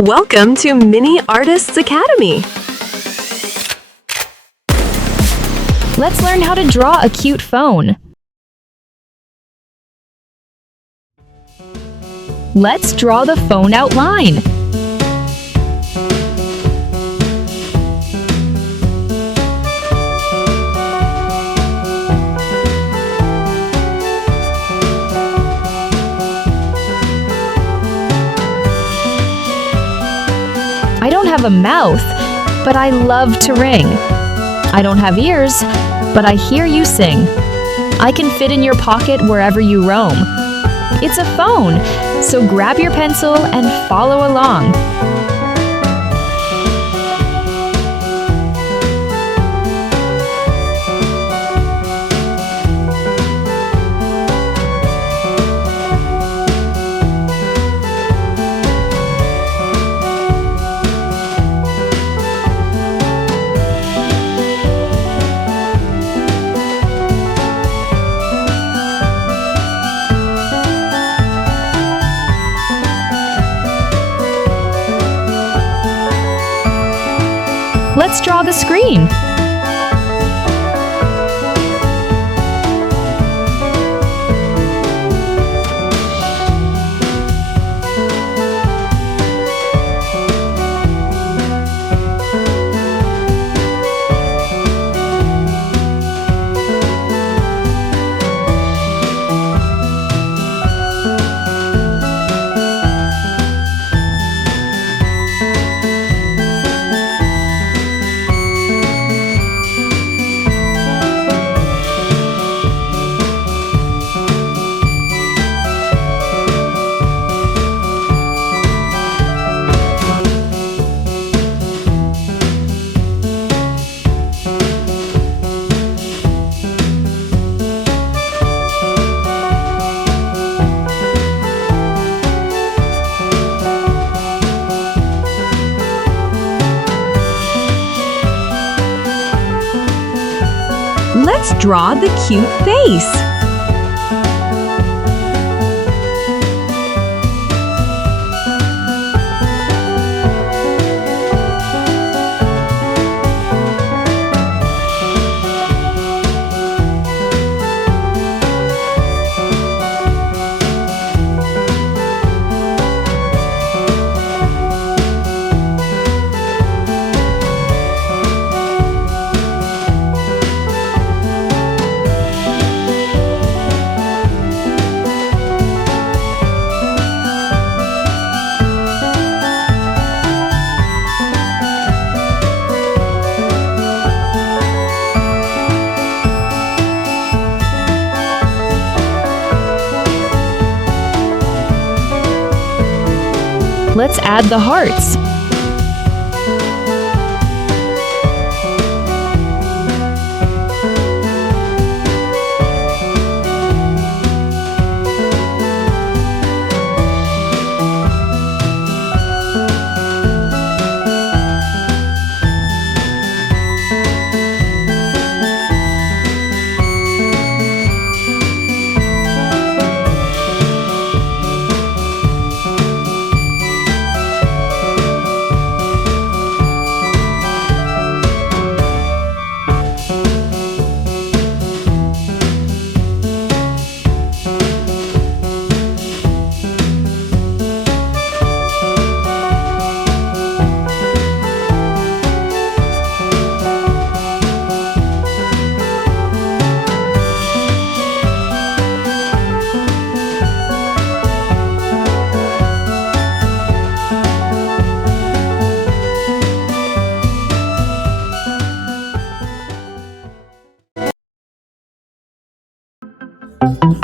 Welcome to Mini Artists Academy. Let's learn how to draw a cute phone. Let's draw the phone outline. I don't have a mouth, but I love to ring. I don't have ears, but I hear you sing. I can fit in your pocket wherever you roam. It's a phone, so grab your pencil and follow along. Let's draw the screen. Let's draw the cute face. Let's add the hearts.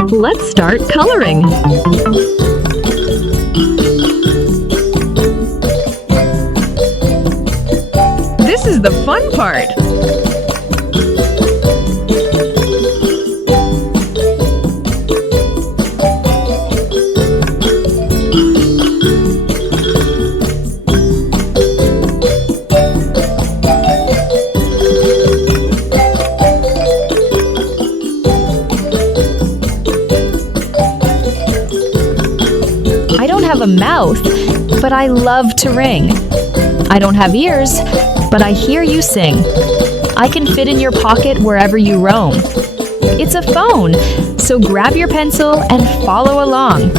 Let's start coloring. This is the fun part. I don't have a mouth, but I love to ring. I don't have ears, but I hear you sing. I can fit in your pocket wherever you roam. It's a phone, so grab your pencil and follow along.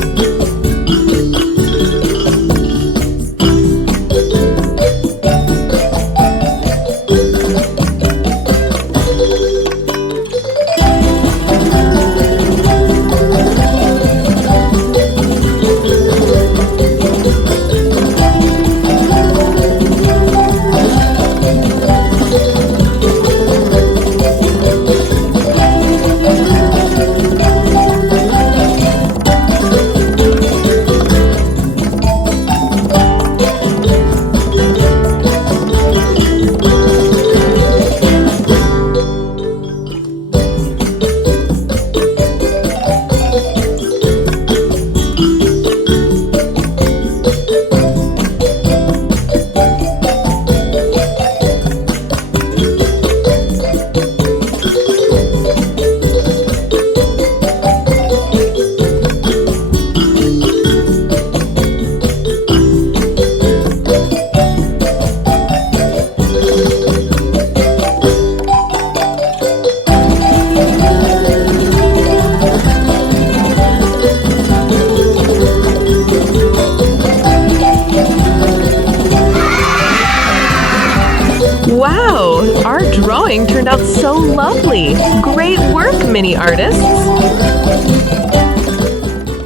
Wow, our drawing turned out so lovely. Great work, mini artists.